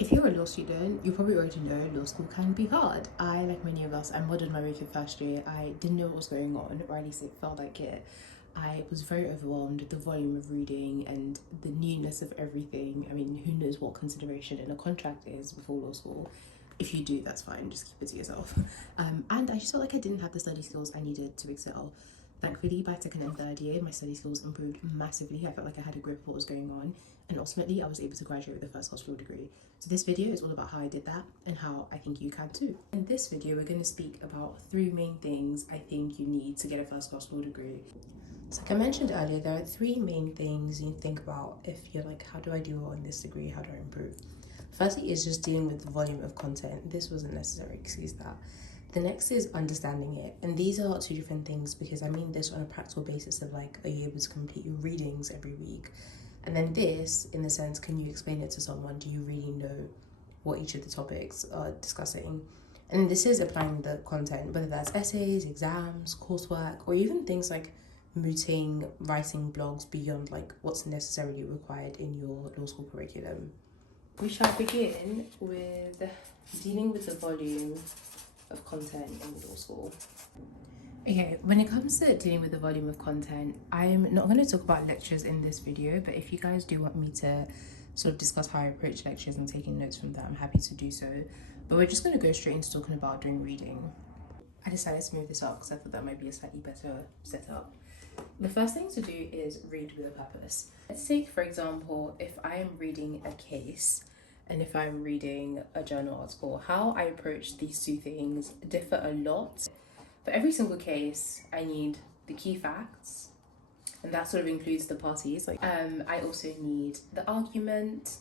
If you're a law student, you probably already know law school can be hard. I, like many of us, I modded my week in first year. I didn't know what was going on, or at least it felt like it. I was very overwhelmed with the volume of reading and the newness of everything. I mean, who knows what consideration in a contract is before law school. If you do, that's fine, just keep it to yourself. And I just felt like I didn't have the study skills I needed to excel. Thankfully, by second and third year, my study skills improved massively. I felt like I had a grip of what was going on, and ultimately, I was able to graduate with a first class law degree. So this video is all about how I did that and how I think you can too. In this video, we're going to speak about three main things I think you need to get a first class law degree. So like I mentioned earlier, there are three main things you need to think about if you're like, how do I do well in this degree? How do I improve? Firstly is just dealing with the volume of content. This wasn't necessary, excuse that. The next is understanding it. And these are two different things because I mean this on a practical basis of like, are you able to complete your readings every week? And then this, in the sense, can you explain it to someone? Do you really know what each of the topics are discussing? And this is applying the content, whether that's essays, exams, coursework, or even things like mooting, writing blogs beyond like what's necessarily required in your law school curriculum. We shall begin with dealing with the volume of content in law school. Okay, when it comes to dealing with the volume of content, I'm not going to talk about lectures in this video, but if you guys do want me to sort of discuss how I approach lectures and taking notes from that, I'm happy to do so. But we're just going to go straight into talking about doing reading. I decided to move this up because I thought that might be a slightly better setup. The first thing to do is read with a purpose. Let's take, for example, if I am reading a case and if I'm reading a journal article, how I approach these two things differ a lot. For every single case, I need the key facts, and that sort of includes the parties. I also need the argument,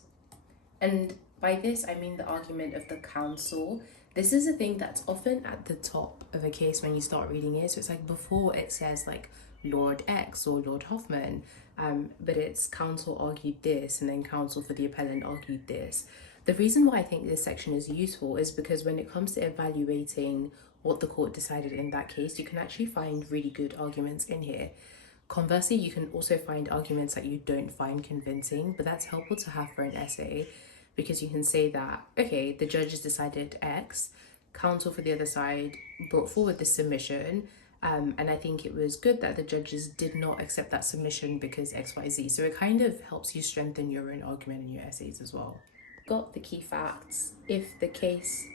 and by this I mean the argument of the counsel. This is a thing that's often at the top of a case when you start reading it. So it's like before it says like Lord X or Lord Hoffman, but it's counsel argued this and then counsel for the appellant argued this. The reason why I think this section is useful is because when it comes to evaluating what the court decided in that case, you can actually find really good arguments in here. Conversely, you can also find arguments that you don't find convincing, but that's helpful to have for an essay because you can say that, okay, the judges decided X, counsel for the other side brought forward this submission, and I think it was good that the judges did not accept that submission because XYZ. So it kind of helps you strengthen your own argument in your essays as well. Got the key facts. If the case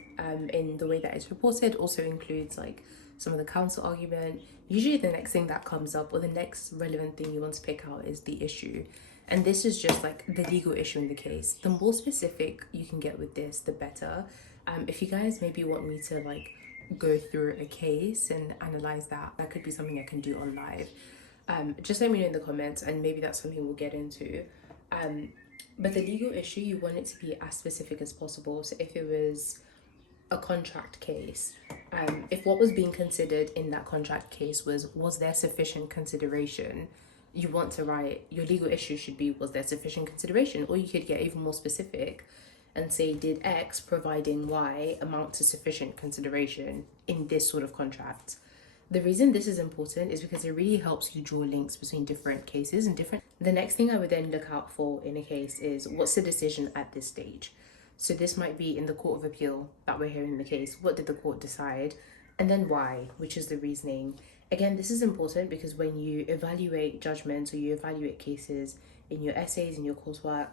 in the way that it's reported also includes like some of the counsel argument, usually the next thing that comes up or the next relevant thing you want to pick out is the issue. And this is just like the legal issue in the case. The more specific you can get with this, the better. If you guys maybe want me to like go through a case and analyze that, that could be something I can do on live. Just let me know in the comments and maybe that's something we'll get into. But the legal issue, you want it to be as specific as possible. So if it was a contract case, if what was being considered in that contract case was there sufficient consideration, you want to write your legal issue should be was there sufficient consideration, or you could get even more specific and say did X providing Y amount to sufficient consideration in this sort of contract. The reason this is important is because it really helps you draw links between different cases and different. The next thing I would then look out for in a case is what's the decision at this stage. So this might be in the Court of Appeal that we're hearing the case. What did the court decide? And then why, which is the reasoning. Again, this is important because when you evaluate judgments or you evaluate cases in your essays, in your coursework,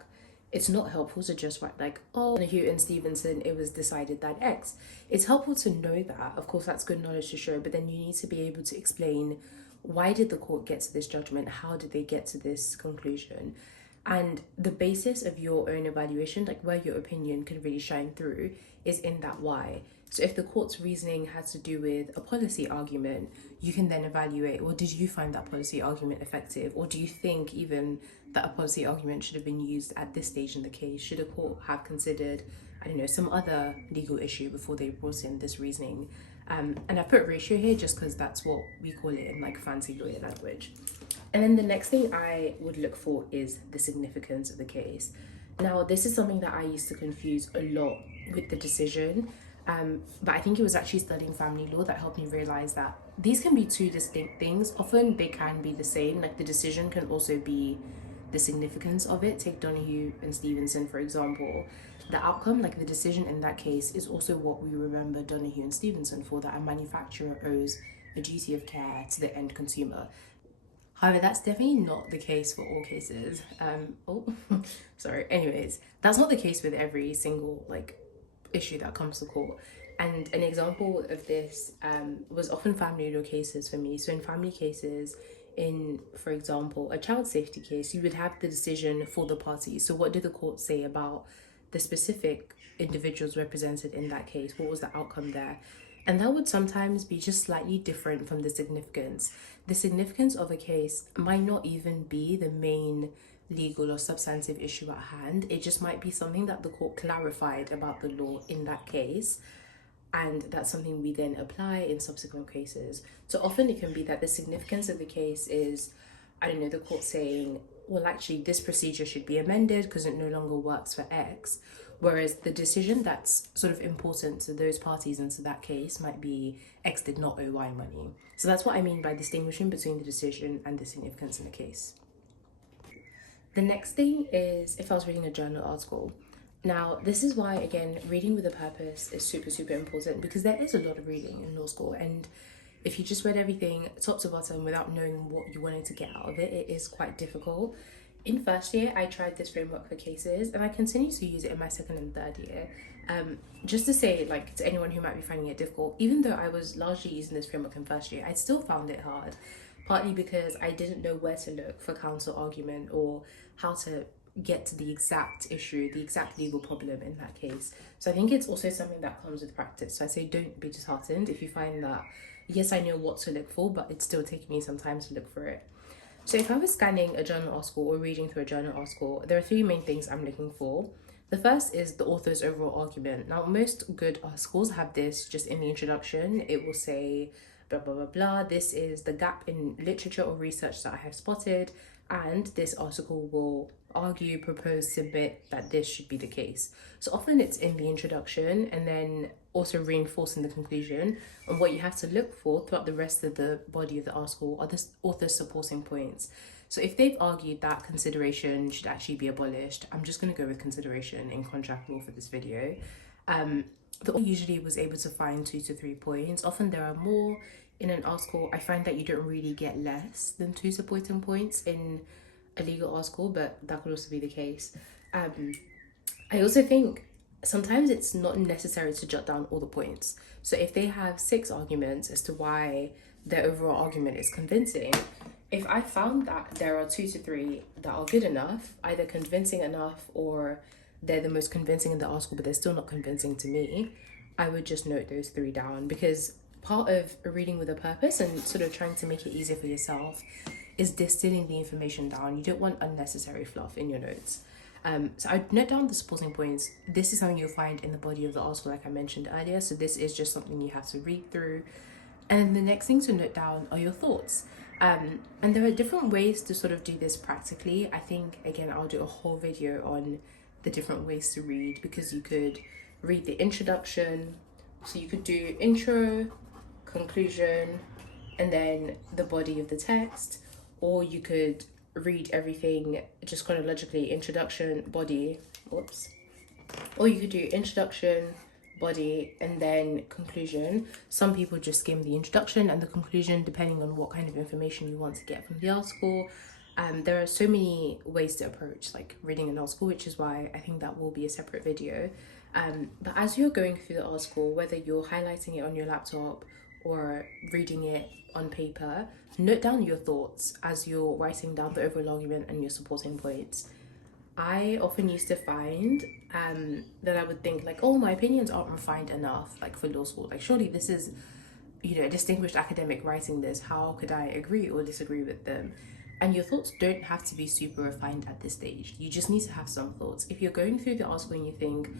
it's not helpful to just write like, oh, in Hugh and Stevenson, it was decided that X. It's helpful to know that. Of course, that's good knowledge to show, but then you need to be able to explain why did the court get to this judgment? How did they get to this conclusion? And the basis of your own evaluation, like where your opinion can really shine through, is in that why. So if the court's reasoning has to do with a policy argument, you can then evaluate, well, did you find that policy argument effective? Or do you think even that a policy argument should have been used at this stage in the case? Should a court have considered, I don't know, some other legal issue before they brought in this reasoning? And I put ratio here just because that's what we call it in like fancy lawyer language. And then the next thing I would look for is the significance of the case. Now, this is something that I used to confuse a lot with the decision, but I think it was actually studying family law that helped me realize that these can be two distinct things. Often they can be the same, like the decision can also be the significance of it. Take Donahue and Stevenson, for example. the outcome, like the decision in that case, is also what we remember Donahue and Stevenson for, that a manufacturer owes a duty of care to the end consumer. However, that's definitely not the case for all cases. Sorry. Anyways, that's not the case with every single like issue that comes to court. And an example of this was often family law cases for me. So in family cases, in, for example, a child safety case, you would have the decision for the parties. So what did the court say about the specific individuals represented in that case? What was the outcome there? And that would sometimes be just slightly different from the significance. The significance of a case might not even be the main legal or substantive issue at hand. It just might be something that the court clarified about the law in that case. And that's something we then apply in subsequent cases. So often it can be that the significance of the case is, I don't know, the court saying, well, actually, this procedure should be amended because it no longer works for X. Whereas the decision that's sort of important to those parties and to that case might be X did not owe Y money. So that's what I mean by distinguishing between the decision and the significance in the case. The next thing is if I was reading a journal article. Now, this is why, again, reading with a purpose is super, super important, because there is a lot of reading in law school. And if you just read everything top to bottom without knowing what you wanted to get out of it, it is quite difficult. In first year, I tried this framework for cases, and I continue to use it in my second and third year. Just to say, like, to anyone who might be finding it difficult, even though I was largely using this framework in first year, I still found it hard, partly because I didn't know where to look for counsel argument or how to get to the exact issue, the exact legal problem in that case. So I think it's also something that comes with practice. So I say don't be disheartened if you find that, yes, I know what to look for, but it's still taking me some time to look for it. So if I was scanning a journal article or reading through a journal article, there are three main things I'm looking for. The first is the author's overall argument. Now, most good articles have this just in the introduction. It will say, blah, blah, blah, blah. This is the gap in literature or research that I have spotted. And this article will argue, propose, submit that this should be the case. So often it's in the introduction and then also reinforcing the conclusion. And what you have to look for throughout the rest of the body of the article are the author's supporting points. So if they've argued that consideration should actually be abolished, I'm just going to go with consideration in contract law for this video. The author usually was able to find 2 to 3 points. Often there are more in an article. I find that you don't really get less than 2 supporting points in a legal article, but that could also be the case. I also think sometimes it's not necessary to jot down all the points. So if they have 6 arguments as to why their overall argument is convincing, if I found that there are 2 to 3 that are good enough, either convincing enough or they're the most convincing in the article, but they're still not convincing to me, I would just note those 3 down, because part of reading with a purpose and sort of trying to make it easier for yourself is distilling the information down. You don't want unnecessary fluff in your notes. So I'd note down the supporting points. This is something you'll find in the body of the article, like I mentioned earlier. So this is just something you have to read through. And the next thing to note down are your thoughts. And there are different ways to sort of do this practically. I think, again, I'll do a whole video on the different ways to read, because you could read the introduction. So you could do intro, conclusion, and then the body of the text, or you could read everything just chronologically, introduction, body, whoops, or you could do introduction, body, and then conclusion. Some people just skim the introduction and the conclusion depending on what kind of information you want to get from the article. There are so many ways to approach like reading an article, which is why I think that will be a separate video. But as you're going through the article, whether you're highlighting it on your laptop or reading it on paper, note down your thoughts as you're writing down the overall argument and your supporting points. I often used to find that I would think like, oh, my opinions aren't refined enough, like for law school. Like, surely this is, a distinguished academic writing this. How could I agree or disagree with them? And your thoughts don't have to be super refined at this stage. You just need to have some thoughts. If you're going through the article and you think,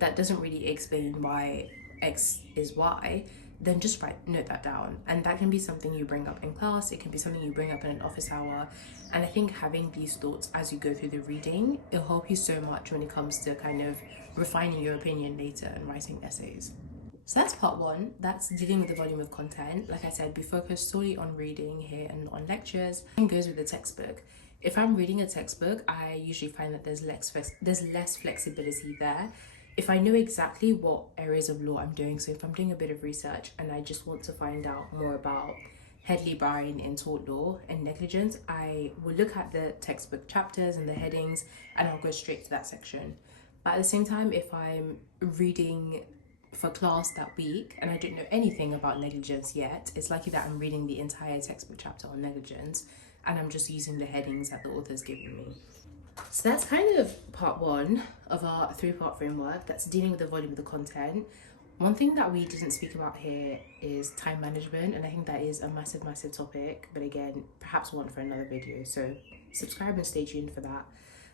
that doesn't really explain why X is Y, then just note that down. And that can be something you bring up in class. It can be something you bring up in an office hour. And I think having these thoughts as you go through the reading, it'll help you so much when it comes to kind of refining your opinion later and writing essays. So that's part 1. That's dealing with the volume of content. Like I said, we focus solely on reading here and on lectures. It goes with the textbook. If I'm reading a textbook, I usually find that there's less flexibility there. If I know exactly what areas of law I'm doing, so if I'm doing a bit of research and I just want to find out more about Headley Bryan in tort law and negligence, I will look at the textbook chapters and the headings and I'll go straight to that section. But at the same time, if I'm reading for class that week and I don't know anything about negligence yet, it's likely that I'm reading the entire textbook chapter on negligence and I'm just using the headings that the author's given me. So that's kind of part one of our three-part framework that's dealing with the volume of the content. One thing that we didn't speak about here is time management, and I think that is a massive topic, but again, perhaps one for another video, so subscribe and stay tuned for that.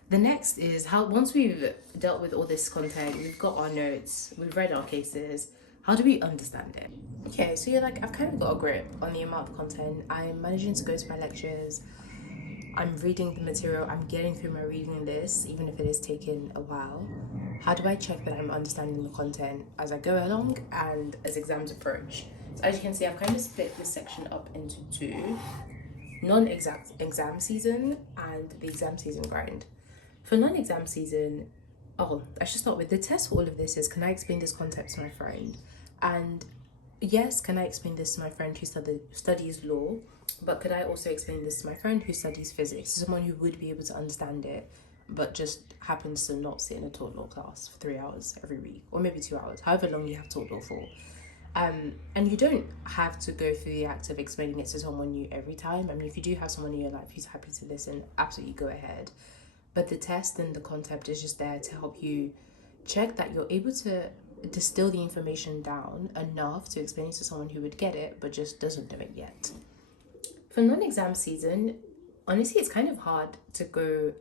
The next is how, once we've dealt with all this content, we've got our notes, we've read our cases, how do we understand it? Okay, so you're like, I've kind of got a grip on the amount of content, I'm managing to go to my lectures, I'm reading the material, I'm getting through my reading list, even if it is taking a while. How do I check that I'm understanding the content as I go along and as exams approach? So as you can see, I've kind of split this section up into two: non-exam season and the exam season grind. For non-exam season, I should start with the test for all of this is, can I explain this concept to my friend? And yes, can I explain this to my friend who studies law? But could I also explain this to my friend who studies physics, someone who would be able to understand it, but just happens to not sit in a tort law class for 3 hours every week, or maybe 2 hours, however long you have tort law for. And you don't have to go through the act of explaining it to someone new every time. I mean, if you do have someone in your life who's happy to listen, absolutely go ahead. But the test and the concept is just there to help you check that you're able to distill the information down enough to explain it to someone who would get it, but just doesn't know it yet. For non-exam season, honestly, it's kind of hard to go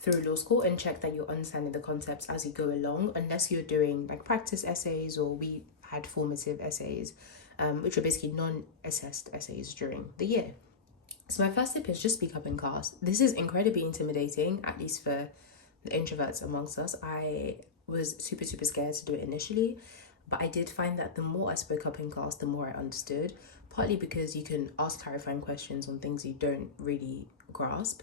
through law school and check that you're understanding the concepts as you go along, unless you're doing like practice essays, or we had formative essays, which were basically non-assessed essays during the year. So my first tip is just speak up in class. This is incredibly intimidating, at least for the introverts amongst us. I was super scared to do it initially, but I did find that the more I spoke up in class, the more I understood, partly because you can ask clarifying questions on things you don't really grasp.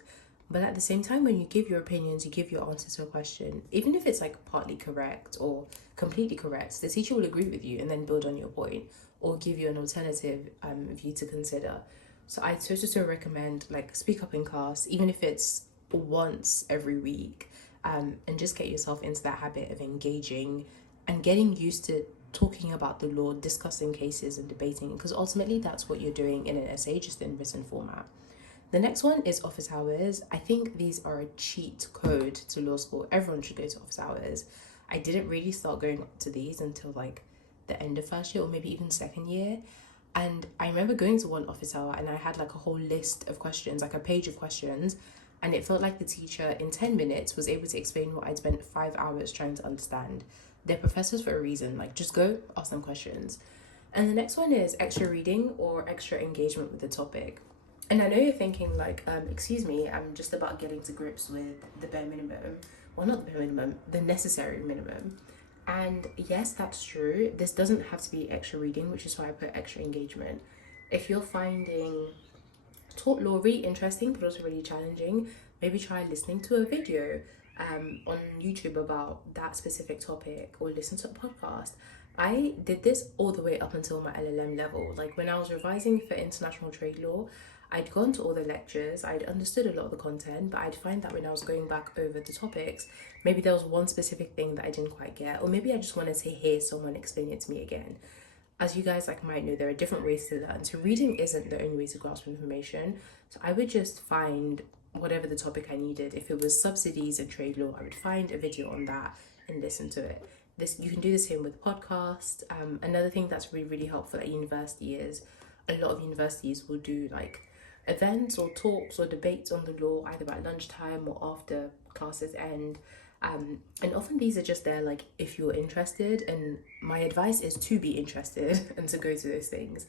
But at the same time, when you give your opinions, you give your answer to a question, even if it's like partly correct or completely correct, the teacher will agree with you and then build on your point or give you an alternative view to consider. So I so recommend like speak up in class, even if it's once every week, and just get yourself into that habit of engaging and getting used to talking about the law, discussing cases and debating, because ultimately that's what you're doing in an essay, just in written format. The next one is office hours. I think these are a cheat code to law school. Everyone should go to office hours. I didn't really start going to these until like the end of first year or maybe even second year. And I remember going to one office hour and I had like a whole list of questions, like a page of questions. And it felt like the teacher in 10 minutes was able to explain what I'd spent 5 hours trying to understand. They're professors for a reason, like just go ask them questions. And the next one is extra reading or extra engagement with the topic. And I know you're thinking like, excuse me, I'm just about getting to grips with the bare minimum. Well, not the bare minimum, the necessary minimum. And yes, that's true. This doesn't have to be extra reading, which is why I put extra engagement. If you're finding tort law really interesting, but also really challenging, maybe try listening to a video on YouTube about that specific topic, or listen to a podcast. I did this all the way up until my LLM level. Like when I was revising for international trade law, I'd gone to all the lectures, I'd understood a lot of the content, but I'd find that when I was going back over the topics, maybe there was one specific thing that I didn't quite get, or maybe I just wanted to hear someone explain it to me again. As you guys like might know, there are different ways to learn. So reading isn't the only way to grasp information. So I would just find whatever the topic I needed. If it was subsidies and trade law, I would find a video on that and listen to it. You can do the same with podcasts. Another thing that's really helpful at university is a lot of universities will do like events or talks or debates on the law, either at lunchtime or after classes end. And often these are just there like if you're interested, and my advice is to be interested and to go to those things,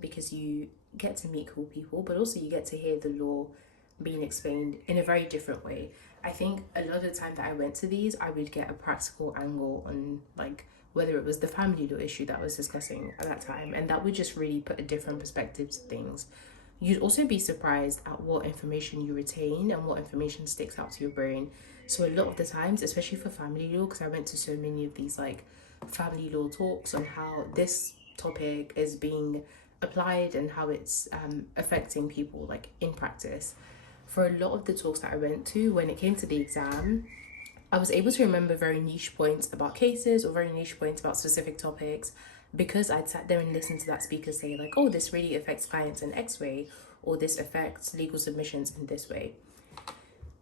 because you get to meet cool people, but also you get to hear the law being explained in a very different way. I think a lot of the time that I went to these, I would get a practical angle on like whether it was the family law issue that I was discussing at that time, and that would just really put a different perspective to things. you'd also be surprised at what information you retain and what information sticks out to your brain. So a lot of the times, especially for family law, because I went to so many of these like family law talks on how this topic is being applied and how it's affecting people like in practice. For a lot of the talks that I went to, when it came to the exam, I was able to remember very niche points about cases or very niche points about specific topics because I'd sat there and listened to that speaker say like, oh, this really affects clients in X way, or this affects legal submissions in this way.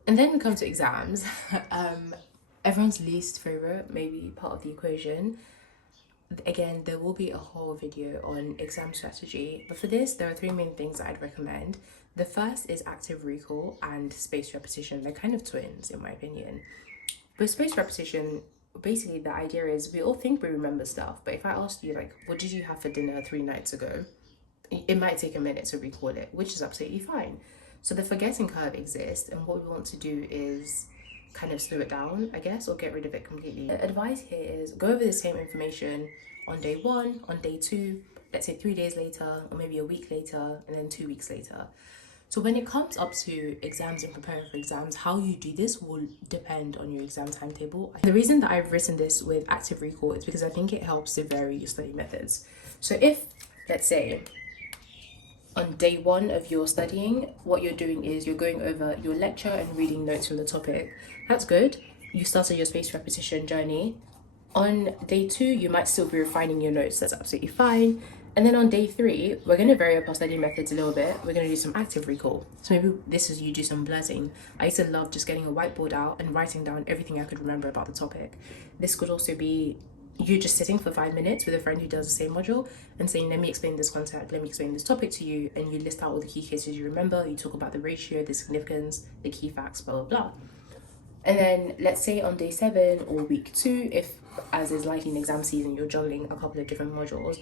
And then we come to exams. Everyone's least favorite, maybe part of the equation. Again, there will be a whole video on exam strategy, but for this, there are three main things that I'd recommend. The first is active recall and spaced repetition. They're kind of twins, in my opinion. With spaced repetition, basically the idea is we all think we remember stuff, but if I asked you, like, what did you have for dinner 3 nights ago? It might take a minute to recall it, which is absolutely fine. So the forgetting curve exists, and what we want to do is kind of slow it down, I guess, or get rid of it completely. The advice here is go over the same information on day 1, on day 2, let's say 3 days later, or maybe a week later, and then 2 weeks later. So when it comes up to exams and preparing for exams, how you do this will depend on your exam timetable. The reason that I've written this with active recall is because I think it helps to vary your study methods. So if, let's say, on day 1 of your studying, what you're doing is you're going over your lecture and reading notes from the topic. That's good. You started your spaced repetition journey. On day 2, you might still be refining your notes. That's absolutely fine. And then on day 3, we're going to vary up our study methods a little bit. We're going to do some active recall. So maybe this is you do some blurting. I used to love just getting a whiteboard out and writing down everything I could remember about the topic. This could also be you just sitting for 5 minutes with a friend who does the same module and saying, let me explain this concept, let me explain this topic to you, and you list out all the key cases you remember, you talk about the ratio, the significance, the key facts, blah, blah, blah. And then let's say on day 7 or week 2, if as is likely in exam season, you're juggling a couple of different modules,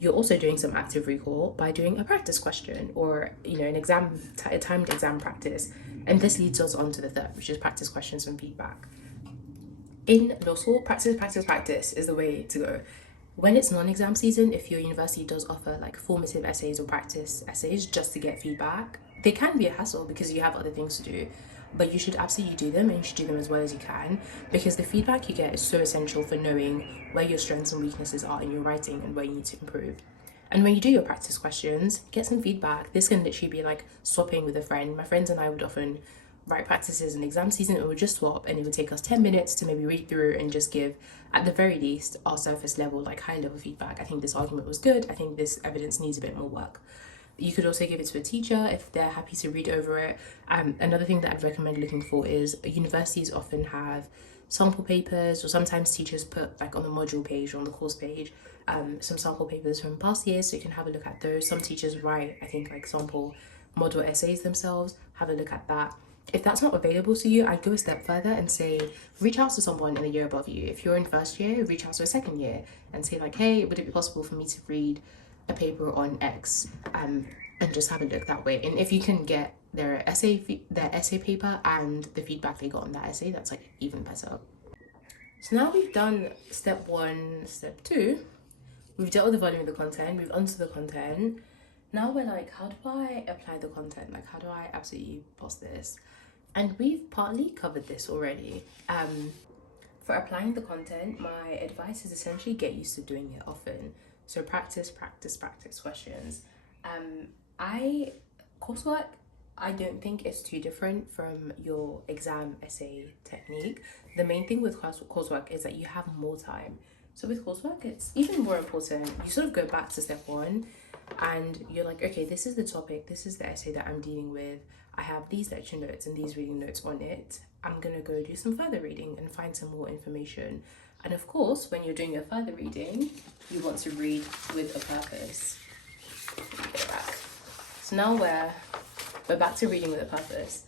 you're also doing some active recall by doing a practice question or, a timed exam practice. And this leads us on to the third, which is practice questions and feedback. In law school, practice is the way to go. When it's non-exam season, if your university does offer like formative essays or practice essays just to get feedback, they can be a hassle because you have other things to do. But you should absolutely do them, and you should do them as well as you can, because the feedback you get is so essential for knowing where your strengths and weaknesses are in your writing and where you need to improve. And when you do your practice questions, get some feedback. This can literally be like swapping with a friend. My friends and I would often write practices in exam season, and we would just swap, and it would take us 10 minutes to maybe read through and just give, at the very least, our surface level, like high level feedback. I think this argument was good. I think this evidence needs a bit more work. You could also give it to a teacher if they're happy to read over it. Another thing that I'd recommend looking for is universities often have sample papers, or sometimes teachers put like on the module page or on the course page some sample papers from past years, so you can have a look at those. Some teachers write, I think, like sample model essays themselves. Have a look at that. If that's not available to you, I'd go a step further and say, reach out to someone in a year above you. If you're in first year, reach out to a second year and say like, hey, would it be possible for me to read a paper on X, and just have a look that way. And if you can get their essay paper and the feedback they got on that essay, that's like even better. So now we've done step 1, step 2. We've dealt with the volume of the content, we've onto the content. Now we're like, how do I apply the content? Like, how do I absolutely post this? And we've partly covered this already. For applying the content, my advice is essentially get used to doing it often. So practice questions. Coursework, I don't think it's too different from your exam essay technique. The main thing with coursework is that you have more time. So with coursework, it's even more important. You sort of go back to step 1 and you're like, okay, this is the topic, this is the essay that I'm dealing with. I have these lecture notes and these reading notes on it. I'm gonna go do some further reading and find some more information. And of course, when you're doing your further reading, you want to read with a purpose. Let me get it back. So now we're back to reading with a purpose.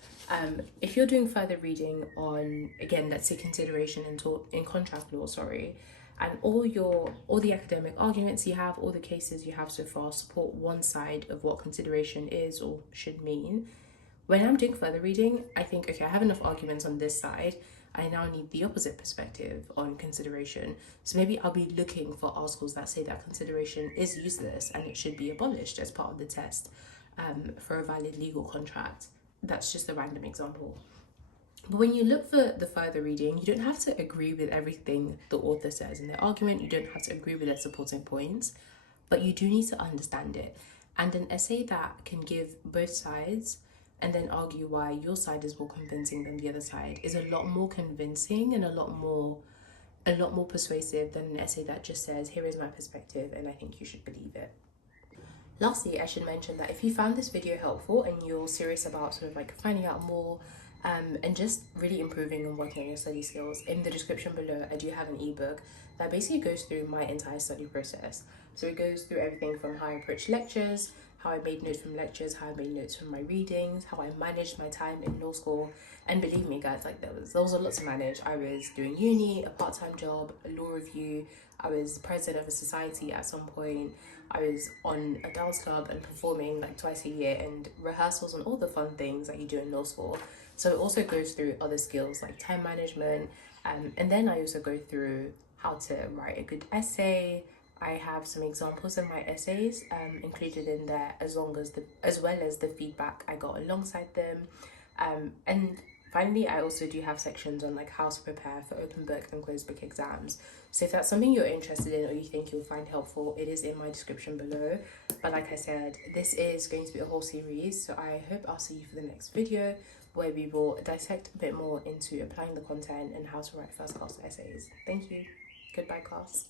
If you're doing further reading on, again, let's say consideration in contract law, and all the academic arguments you have, all the cases you have so far support one side of what consideration is or should mean. When I'm doing further reading, I think, okay, I have enough arguments on this side. I now need the opposite perspective on consideration. So maybe I'll be looking for articles that say that consideration is useless and it should be abolished as part of the test. for a valid legal contract. That's just a random example. But when you look for the further reading, you don't have to agree with everything the author says in their argument. You don't have to agree with their supporting points, but you do need to understand it. And an essay that can give both sides and then argue why your side is more convincing than the other side is a lot more convincing and a lot more persuasive than an essay that just says, here is my perspective and I think you should believe it. Lastly, I should mention that if you found this video helpful and you're serious about sort of like finding out more and just really improving and working on your study skills, in the description below I do have an ebook that basically goes through my entire study process. So it goes through everything from how I approach lectures, how I made notes from lectures, how I made notes from my readings, how I managed my time in law school. And believe me guys, like there was a lot to manage. I was doing uni, a part-time job, a law review, I was president of a society at some point, I was on a dance club and performing like twice a year, and rehearsals and all the fun things that you do in law school. So it also goes through other skills like time management, and then I also go through how to write a good essay. I have some examples of my essays included in there, as well as the feedback I got alongside them. And finally, I also do have sections on like how to prepare for open book and closed book exams. So if that's something you're interested in or you think you'll find helpful, it is in my description below. But like I said, this is going to be a whole series, so I hope I'll see you for the next video, where we will dissect a bit more into applying the content and how to write first class essays. Thank you. Goodbye, class.